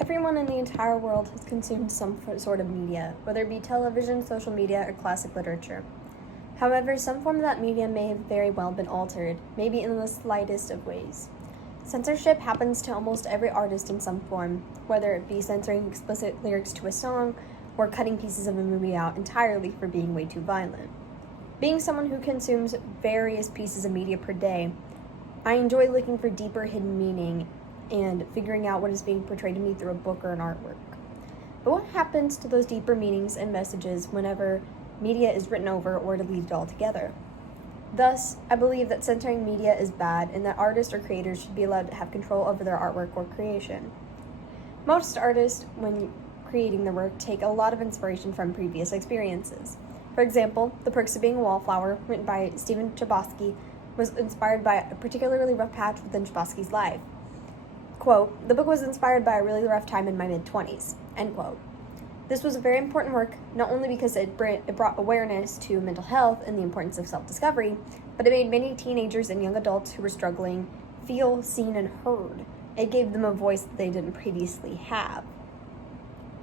Everyone in the entire world has consumed some sort of media, whether it be television, social media, or classic literature. However, some form of that media may have very well been altered, maybe in the slightest of ways. Censorship happens to almost every artist in some form, whether it be censoring explicit lyrics to a song or cutting pieces of a movie out entirely for being way too violent. Being someone who consumes various pieces of media per day, I enjoy looking for deeper hidden meaning and figuring out what is being portrayed to me through a book or an artwork. But what happens to those deeper meanings and messages whenever media is written over or deleted altogether? Thus, I believe that censoring media is bad and that artists or creators should be allowed to have control over their artwork or creation. Most artists, when creating their work, take a lot of inspiration from previous experiences. For example, The Perks of Being a Wallflower, written by Stephen Chbosky, was inspired by a particularly rough patch within Chbosky's life. Quote, "The book was inspired by a really rough time in my mid-20s," end quote. This was a very important work, not only because it brought awareness to mental health and the importance of self-discovery, but it made many teenagers and young adults who were struggling feel seen and heard. It gave them a voice that they didn't previously have,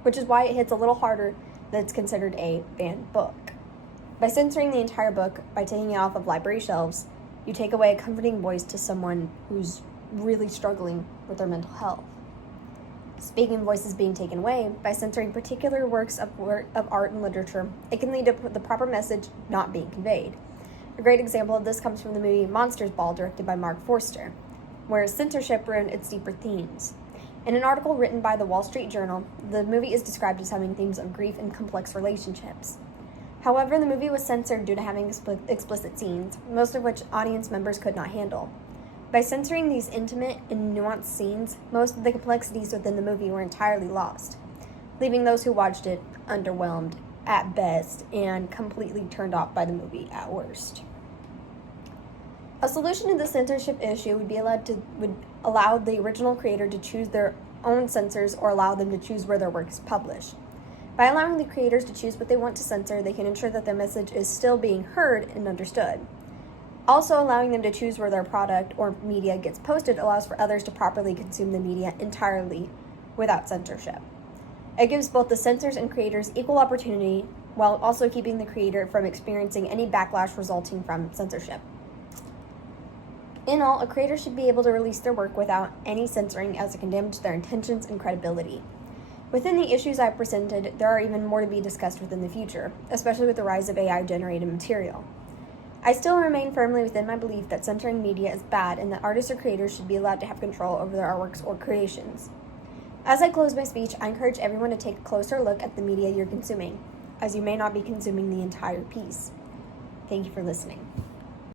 which is why it hits a little harder that it's considered a banned book. By censoring the entire book, by taking it off of library shelves, you take away a comforting voice to someone who's really struggling with their mental health. Speaking of voices being taken away, by censoring particular works of art and literature, it can lead to the proper message not being conveyed. A great example of this comes from the movie Monsters Ball, directed by Mark Forster, where censorship ruined its deeper themes. In an article written by the Wall Street Journal, the movie is described as having themes of grief and complex relationships. However, the movie was censored due to having explicit scenes, most of which audience members could not handle. By censoring these intimate and nuanced scenes, most of the complexities within the movie were entirely lost, leaving those who watched it underwhelmed at best and completely turned off by the movie at worst. A solution to the censorship issue would allow the original creator to choose their own censors or allow them to choose where their work is published. By allowing the creators to choose what they want to censor, they can ensure that their message is still being heard and understood. Also, allowing them to choose where their product or media gets posted allows for others to properly consume the media entirely without censorship. It gives both the censors and creators equal opportunity while also keeping the creator from experiencing any backlash resulting from censorship. In all, a creator should be able to release their work without any censoring as it can damage their intentions and credibility. Within the issues I've presented, there are even more to be discussed within the future, especially with the rise of AI-generated material. I still remain firmly within my belief that censoring media is bad and that artists or creators should be allowed to have control over their artworks or creations. As I close my speech, I encourage everyone to take a closer look at the media you're consuming, as you may not be consuming the entire piece. Thank you for listening.